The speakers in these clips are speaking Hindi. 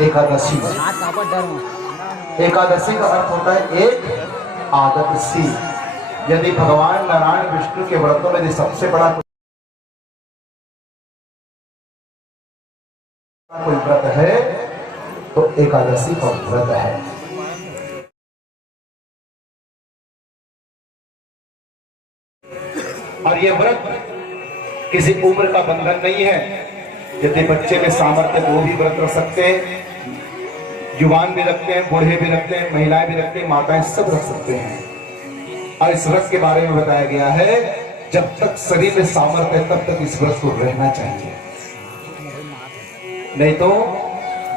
एकादशी। एकादशी का अर्थ होता है एक आदत सी। यदि भगवान नारायण विष्णु के व्रतों में सबसे बड़ा कोई व्रत है तो एकादशी का व्रत है। और ये व्रत किसी उम्र का बंधन नहीं है। यदि बच्चे में सामर्थ्य वो भी व्रत रख सकते हैं, युवान भी रखते हैं, बूढ़े भी रखते हैं, महिलाएं भी रखते हैं, माताएं सब रख सकते हैं। और इस व्रत के बारे में बताया गया है जब तक शरीर में सामर्थ्य है तब तक इस व्रत को रहना चाहिए, नहीं तो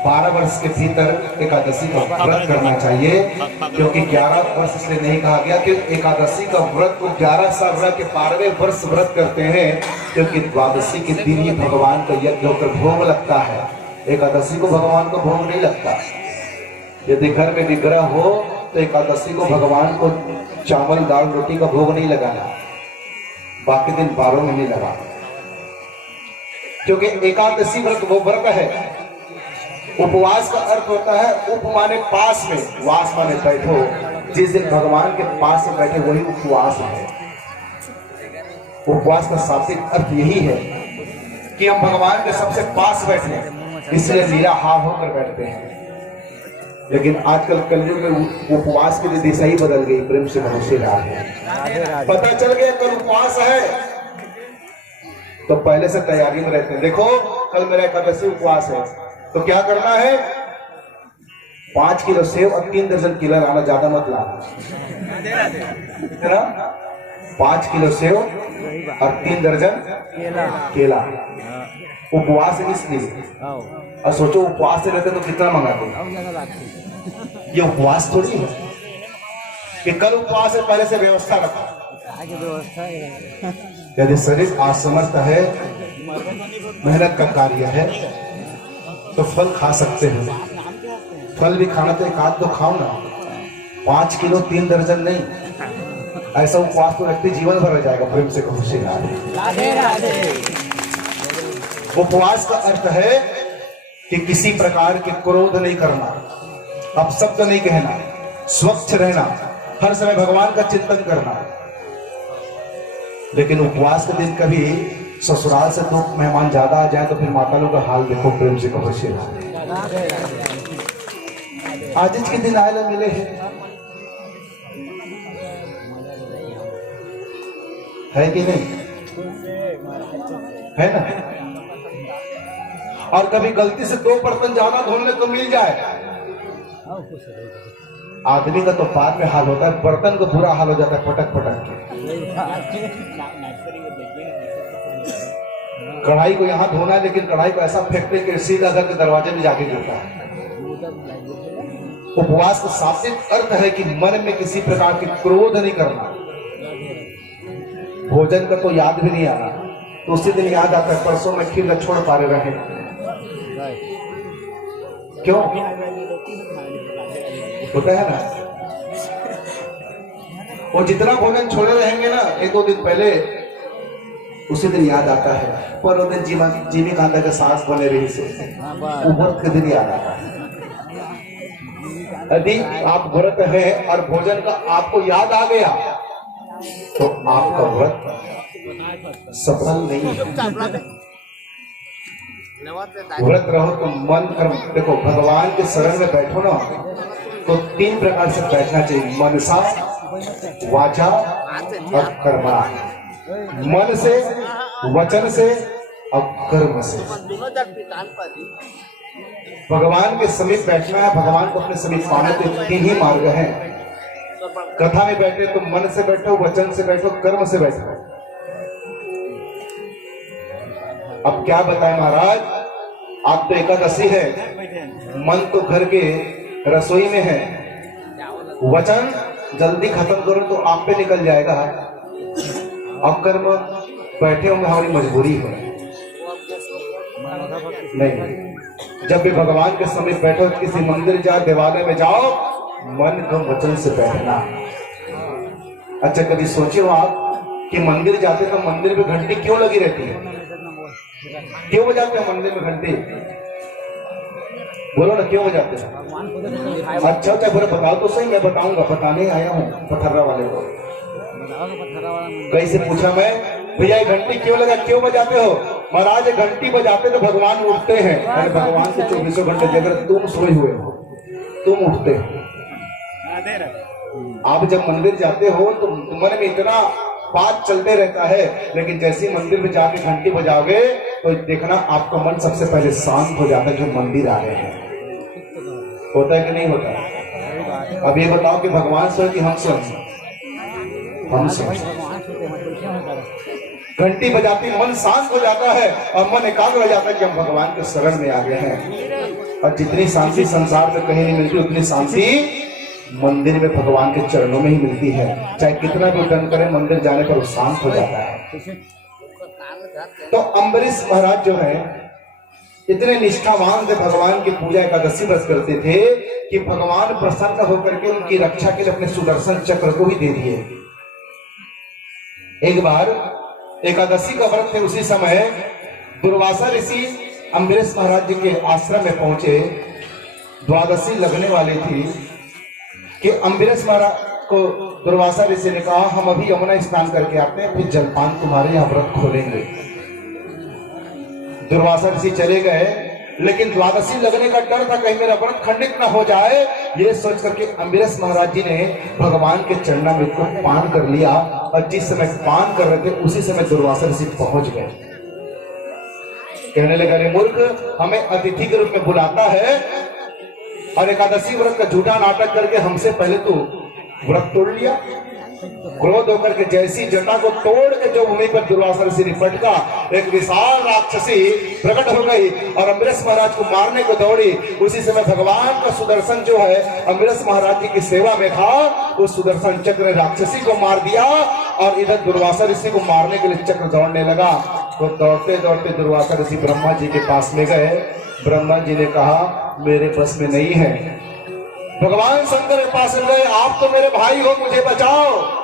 12 वर्ष के भीतर एकादशी का व्रत करना चाहिए। क्योंकि 11 वर्ष इसलिए नहीं कहा गया कि एकादशी का व्रत को 11 साल रह के 12वें वर्ष व्रत करते हैं, क्योंकि द्वादशी के दिन ही भगवान का यज्ञ होकर भोग लगता है। एकादशी को भगवान को भोग नहीं लगता। यदि घर में विग्रह हो तो एकादशी को भगवान को चावल दाल रोटी का भोग नहीं लगाना, बाकी दिन 12 में नहीं लगा। क्योंकि एकादशी व्रत वो व्रत है। उपवास का अर्थ होता है उप माने पास में, वास माने बैठो। जिस दिन भगवान के पास में बैठे वही उपवास है। उपवास का शाब्दिक अर्थ यही है कि हम भगवान के सबसे पास बैठे, इसलिए निराहार होकर बैठते हैं। लेकिन आजकल कलयुग में उपवास की दिशा ही बदल गई। प्रेम से मनुष्य है, पता चल गया कल उपवास है तो पहले से तैयारी में रहते हैं। देखो कल मेरा एकादशी उपवास है तो क्या करना है, 5 किलो सेव और 3 दर्जन केला लाना, ज्यादा मत लाना, 5 किलो सेव और 3 दर्जन केला। उपवास इसलिए, और सोचो उपवास से रहते तो कितना मंगाते। ये उपवास थोड़ी है कि कल उपवास है पहले से व्यवस्था रखा। यदि शरीर असमर्थ है, मेहनत का कार्य है तो फल खा सकते हैं। फल भी खाना तो एक आध तो खाओ ना, 5 किलो 3 दर्जन नहीं। ऐसा उपवास तो व्यक्ति जीवन भर रह जाएगा। प्रेम से खुशी राधे। उपवास का अर्थ है कि किसी प्रकार के क्रोध नहीं करना, अपशब्द नहीं कहना, स्वच्छ रहना, हर समय भगवान का चिंतन करना। लेकिन उपवास के दिन कभी ससुराल से तो मेहमान ज्यादा आ जाए तो फिर माता लोग का हाल देखो। प्रेम से कहो आज के दिन आए ना मिले है कि नहीं, है ना। और कभी गलती से 2 बर्तन ज्यादा धोने को मिल जाए, आदमी का तो बाद में हाल होता है, बर्तन को बुरा हाल हो जाता है पटक पटक के। कढ़ाई को यहाँ धोना है लेकिन कढ़ाई को ऐसा फेंकते कि सीधा घर के दरवाजे में जाके गिरता है। उपवास का शाब्दिक अर्थ है कि मन में किसी प्रकार की क्रोध नहीं करना। भोजन का तो याद भी नहीं आना, तो उसी दिन याद आता है परसों में खीर न छोड़ पा रहे। क्यों होता है ना, वो जितना भोजन छोड़े रहेंगे ना 1-2 दिन पहले, उसी दिन याद आता है। पर वो दिन जीवी कांता के सांस बने रही से व्रत के दिन याद आता है। यदि आप व्रत है और भोजन का आपको याद आ गया तो आपका व्रत सफल नहीं है। व्रत रहो तो मन कर्म, देखो भगवान के शरण में बैठो ना तो 3 प्रकार से बैठना चाहिए, मनसा, वाचा और कर्मा। मन से, वचन से और कर्म से। भगवान के समीप बैठना है, भगवान को अपने समीप पाने तो 3 ही मार्ग हैं। कथा में बैठे तो मन से बैठो, वचन से बैठो, कर्म से बैठो। अब क्या बताएं महाराज, आप तो एकादशी है, मन तो घर के रसोई में है, वचन जल्दी खत्म करो तो आप पे निकल जाएगा, और कर्म बैठे होंगे हमारी मजबूरी है। नहीं, जब भी भगवान के समीप बैठो, किसी मंदिर जाओ, देवालय में जाओ, मन को वचन से बैठना। अच्छा कभी सोचे हो आप कि मंदिर जाते तो मंदिर में घंटी क्यों लगी रहती है? क्यों बजाते हैं मंदिर में घंटी? बोलो ना, क्यों बजाते हो? अच्छा अच्छा, बोले बताओ तो सही, मैं बताऊंगा, बताने आया हूँ पथर्रा वाले को। कैसे पूछा मैं, भैया ये घंटी क्यों लगा, क्यों बजाते हो? महाराज घंटी बजाते तो भगवान उठते हैं। अरे भगवान के 24 घंटे अगर तुम सोए हुए हो, तुम उठते हो। आप जब मंदिर जाते हो तो मन में इतना बात चलते रहता है, लेकिन जैसे ही मंदिर में जाके घंटी बजाओगे तो देखना आपका मन सबसे पहले शांत हो जाता है कि मंदिर आ रहे हैं। होता है कि नहीं होता? अब ये बताओ कि भगवान सोए कि हम सोए? हम सोए। घंटी बजाती मन शांत हो जाता है और मन एकाग्र हो जाता है कि हम भगवान के शरण में आ गए हैं। और जितनी शांति संसार में कहीं नहीं मिलती, उतनी शांति मंदिर में भगवान के चरणों में ही मिलती है। चाहे कितना भी दंड करे, मंदिर जाने पर वो शांत हो जाता है। तो अम्बरीश महाराज जो है इतने निष्ठावान थे, भगवान की पूजा एकादशी व्रत करते थे कि भगवान प्रसन्न होकर के उनकी रक्षा के लिए अपने सुदर्शन चक्र को ही दे दिए। एक बार एकादशी का व्रत थे, उसी समय दुर्वासा ऋषि अम्बरीश महाराज जी के आश्रम में पहुंचे। द्वादशी लगने वाली थी कि अम्बरीश महाराज को दुर्वासा ऋषि ने कहा, हम अभी यमुना स्नान करके आते हैं, फिर जलपान तुम्हारे यहाँ व्रत खोलेंगे। दुर्वासा ऋषि चले गए, लेकिन द्वादशी लगने का डर था कहीं मेरा व्रत खंडित न हो जाए। ये सोच करके अम्बरीश महाराज जी ने भगवान के चरणामृत को पान कर लिया, और जिस समय पान कर रहे थे उसी समय दुर्वासा ऋषि पहुंच गए। कहने लगा, अरे मूर्ख, हमें अतिथि के रूप में बुलाता है और एकादशी व्रत का झूठा नाटक करके हमसे पहले तो व्रत तोड़ लिया। क्रोध होकर के जैसी जटा को तोड़ के जो भूमि पर दुर्वासा ऋषि ने पटका, एक विशाल राक्षसी प्रकट हो गई और अम्बरीश महाराज को मारने को दौड़ी। उसी समय भगवान का सुदर्शन जो है अम्बरीश महाराज जी की सेवा में था, वो सुदर्शन चक्र ने राक्षसी को मार दिया और इधर दुर्वासा ऋषि को मारने के लिए चक्र दौड़ने लगा। तो दौड़ते दौड़ते दुर्वासा ऋषि ब्रह्मा जी के पास में गए। ब्रह्मा जी ने कहा, मेरे बस में नहीं है। भगवान शंकर के पास में गए, आप तो मेरे भाई हो, मुझे बचाओ।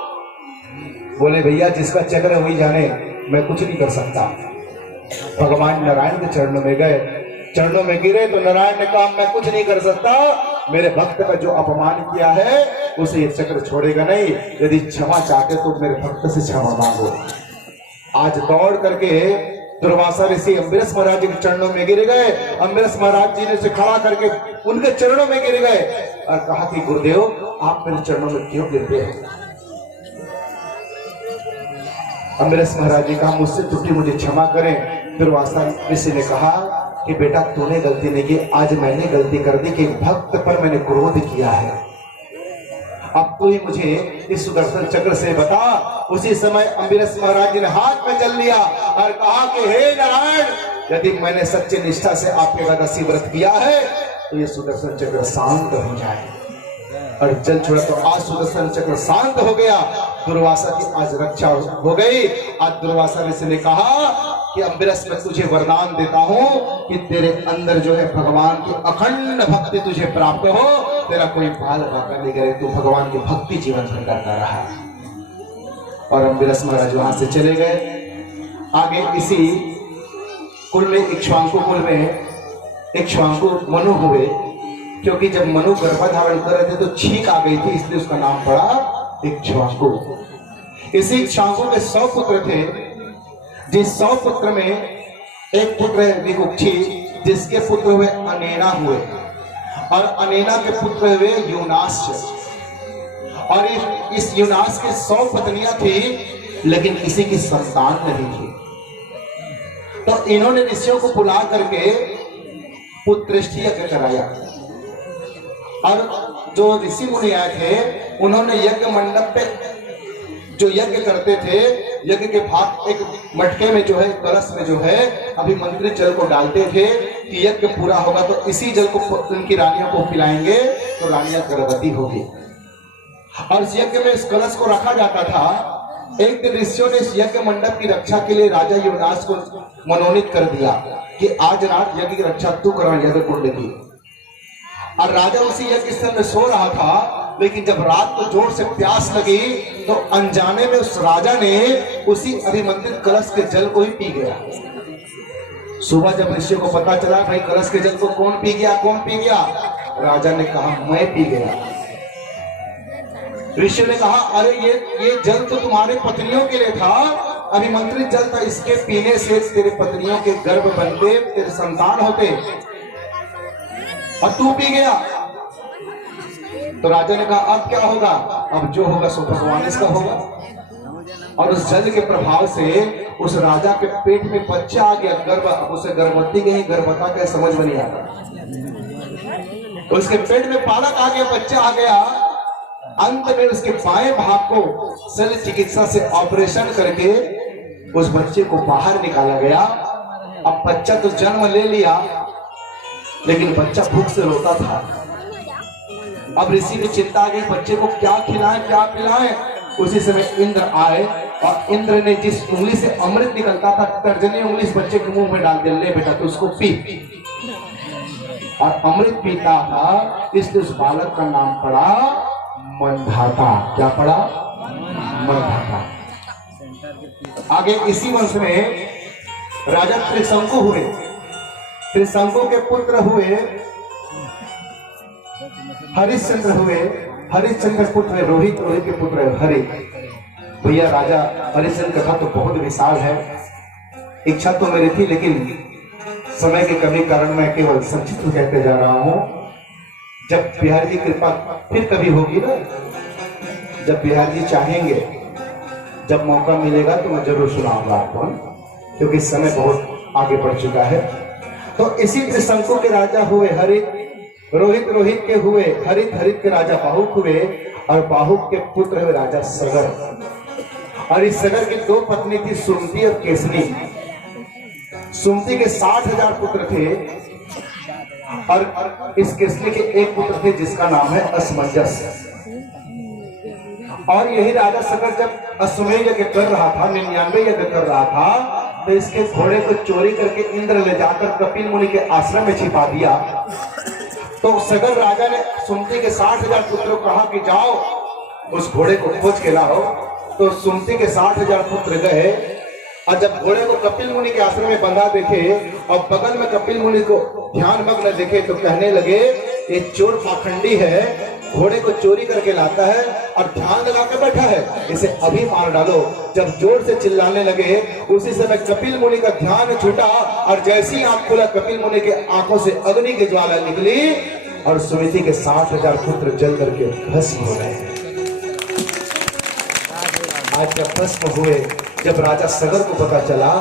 बोले, भैया जिसका चक्र है वही जाने, मैं कुछ नहीं कर सकता। भगवान नारायण के चरणों में गए, चरणों में गिरे तो नारायण ने कहा, मैं कुछ नहीं कर सकता, मेरे भक्त का जो अपमान किया है उसे ये चक्र छोड़ेगा नहीं। यदि क्षमा चाहते तो मेरे भक्त से क्षमा मांगो। आज दौड़ करके दुर्वासा ऋषि अम्बरीश महाराज जी के चरणों में गिर गए। अम्बरीश महाराज जी ने उसे खड़ा करके उनके चरणों में गिर गए और कहा कि गुरुदेव, आप मेरे चरणों में क्यों गिरते हैं? अम्बरीश महाराज जी कहा, मुझसे त्रुटि मुझे क्षमा करें। दुर्वासा ऋषि ने कहा कि बेटा, तूने गलती नहीं की, आज मैंने गलती कर दी कि भक्त पर मैंने क्रोध किया है। अब तू ही मुझे इस सुदर्शन चक्र से बता। उसी समय अम्बरीश महाराज जी ने हाथ में जल लिया और कहा कि हे नारायण, यदि मैंने सच्चे निष्ठा से आपके एकादशी व्रत किया है तो ये सुदर्शन चक्र शांत हो जाए। और जल छोड़ा तो आज सुदर्शन चक्र शांत हो गया। दुर्वासा की आज रक्षा हो गई। आज दुर्वासा ऋषि ने कहा कि अम्बरीश, मैं तुझे वरदान देता हूं कि तेरे अंदर जो है भगवान की अखंड भक्ति तुझे प्राप्त हो, तेरा कोई बाल बाका नहीं करे, तू भगवान की भक्ति जीवन भर करता रहा। और अम्बरीश महाराज वहां से चले गए। आगे इसी कुल में इक्ष्वाकु कुल में इक्ष्वाकु मनु हुए, क्योंकि जब मनु गर्भधारण कर रहे थे तो छींक आ गई थी, इसलिए उसका नाम पड़ा इक्ष्वाकु। इसी इक्ष्वाकु के 100 पुत्र थे, जिस 100 पुत्र में एक पुत्र है विकुक्षी, जिसके पुत्र हुए अनेना हुए, और अनेना के पुत्र हुए यूनास। और इस यूनास के 100 पत्नियां थी, लेकिन किसी की संतान नहीं थी। तो इन्होंने ऋषियों को बुला करके पुत्रेष्टि यज्ञ कराया। और जो ऋषि मुनि आए थे, उन्होंने यज्ञ मंडप पे जो यज्ञ करते थे, यज्ञ के भाग एक मटके में जो है, कलश में जो है अभिमंत्रित जल को डालते थे कि यज्ञ पूरा होगा तो इसी जल को उनकी रानियों को पिलाएंगे तो रानियां गर्भवती होगी। और इस यज्ञ में इस कलश को रखा जाता था। एक दिन ऋषियों ने इस यज्ञ मंडप की रक्षा के लिए राजा युवराज को मनोनीत कर दिया कि आज रात यज्ञ की रक्षा तू करो यज्ञ कुंड की। और राजा उसी यज्ञ स्थल में सो रहा था, लेकिन जब रात को जोर से प्यास लगी तो अनजाने में उस राजा ने उसी अभिमंत्रित कलश के जल को ही पी गया। सुबह जब ऋषियों को पता चला भाई कलश के जल को कौन पी गया, कौन पी गया, राजा ने कहा मैं पी गया। ऋषियों ने कहा अरे ये जल तो तुम्हारे पत्नियों के लिए था, अभिमंत्रित जल था, इसके पीने से तेरे पत्नियों के गर्भ बनते, तेरे संतान होते, और तू पी गया। तो राजा ने कहा अब क्या होगा, अब जो होगा सो भगवान इसका होगा। और उस जल के प्रभाव से उस राजा के पेट में बच्चा आ गया, गर्भ, उसे गर्भवती कहीं गर्भवता क्या समझ में नहीं आता, उसके पेट में बालक आ गया, बच्चा आ गया। अंत में उसके बाएं भाग को शल्य चिकित्सा से ऑपरेशन करके उस बच्चे को बाहर निकाला गया। अब बच्चा तो जन्म ले लिया, लेकिन बच्चा भूख से रोता था। अब ऋषि की चिंता आ गई, बच्चे को क्या खिलाएं क्या पिलाएं। उसी समय इंद्र आए और इंद्र ने जिस उंगली से अमृत निकलता था, तर्जनी उंगली इस बच्चे के मुंह में डाल दिया, ले बेटा तो उसको पी। और अमृत पीता था, इसलिए उस बालक का नाम पड़ा मंधाता। क्या पड़ा? मंधाता। आगे इसी वंश में राजा त्रिशंकु हुए। त्रिशंकु के पुत्र हुए हरिश्चंद्र हुए। हरिश्चंद्र पुत्र रोहित, रोहित के पुत्र हरि। भैया राजा हरिश्चंद्र कथा तो बहुत विशाल है, इच्छा तो मेरी थी, लेकिन समय की कमी कारण मैं केवल संक्षिप्त कहते जा रहा हूं। जब बिहारी जी कृपा फिर कभी होगी ना, जब बिहारी जी चाहेंगे, जब मौका मिलेगा तो मैं जरूर सुनाऊंगा आपको, क्योंकि समय बहुत आगे बढ़ चुका है। तो इसी त्रिशंकु के राजा हुए हरित, रोहित रोहित के हुए हरित, हरित के राजा बाहुक हुए, और बाहुक के पुत्र हुए राजा सगर। और इस सगर की दो पत्नी थी, सुमति और केसनी। सुमति के 60,000 पुत्र थे, और इस केसनी के एक पुत्र थे जिसका नाम है असमंजस। और यही राजा सगर जब अश्वमेध यज्ञ कर रहा था, 99 यज्ञ कर रहा था, तो इसके घोड़े को चोरी करके इंद्र ले जाकर कपिल मुनि के आश्रम में छिपा दिया। तो सगर राजा ने सुमति के 60,000 पुत्रों को कहा कि जाओ उस घोड़े को खोज के लाओ। तो सुमति के 60,000 पुत्र गए, और जब घोड़े को कपिल मुनि के आश्रम में बंधा देखे और बगल में कपिल मुनि को ध्यान मग्न देखे, तो कहने लगे ये चोर पाखंडी है, घोड़े को चोरी करके लाता है और ध्यान लगा के बैठा है, इसे अभी मार डालो। जब जोर से चिल्लाने लगे, उसी समय कपिल मुनि का ध्यान छूटा, और जैसे ही आंख खुला, कपिल मुनि के आंखों से अग्नि की ज्वाला निकली, और सुमति के 60,000 पुत्र जल करके भस्म हो गए। आज जब भस्म हुए, जब राजा सगर को पता चला,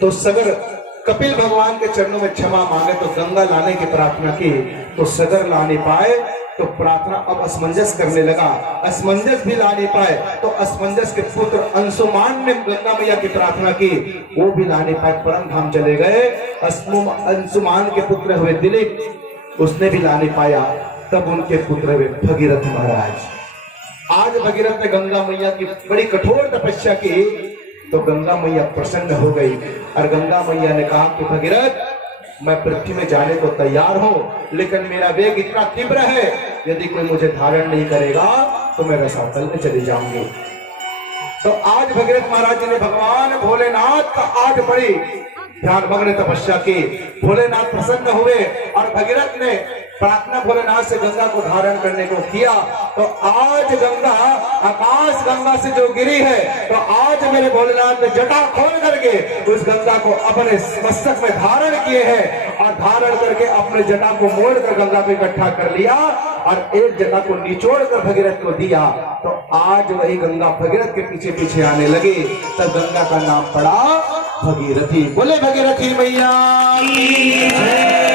तो सगर कपिल भगवान के चरणों में क्षमा मांगे, तो गंगा लाने की प्रार्थना की, तो सगर ला नहीं पाए, तो प्रार्थना अब असमंजस करने लगा। असमंजस भी ला नहीं पाए, तो असमंजस के पुत्र अंशुमान ने गंगा मैया की प्रार्थना की, वो भी ला नहीं पाए, परम धाम चले गए। अंशुमान के पुत्र हुए दिलीप, उसने भी ला नहीं पाया, तब उनके पुत्र हुए भगीरथ महाराज। आज भगीरथ ने गंगा मैया की बड़ी कठोर तपस्या की, तो गंगा मैया प्रसन्न हो गई, और गंगा मैया ने कहा कि भगीरथ मैं पृथ्वी में जाने को तैयार हूं, लेकिन मेरा वेग इतना तीव्र है, यदि कोई मुझे धारण नहीं करेगा तो मैं रसातल में चली जाऊंगी। तो आज भगीरथ महाराज जी ने भगवान भोलेनाथ का आज बड़ी ध्यान मग्न तपस्या की। भोलेनाथ प्रसन्न हुए, और भगीरथ ने प्रार्थना भोलेनाथ से गंगा को धारण करने को किया। तो आज गंगा आकाश गंगा से जो गिरी है, तो आज मेरे भोलेनाथ ने जटा खोल करके उस गंगा को अपने मस्तक में धारण किए हैं, और धारण करके अपने जटा को मोड़कर गंगा को इकट्ठा कर लिया, और एक जटा को निचोड़ कर भगीरथ को दिया। तो आज वही गंगा भगीरथ के पीछे पीछे आने लगी, तब गंगा का नाम पड़ा भगीरथी। बोले भगीरथी मैया की जय।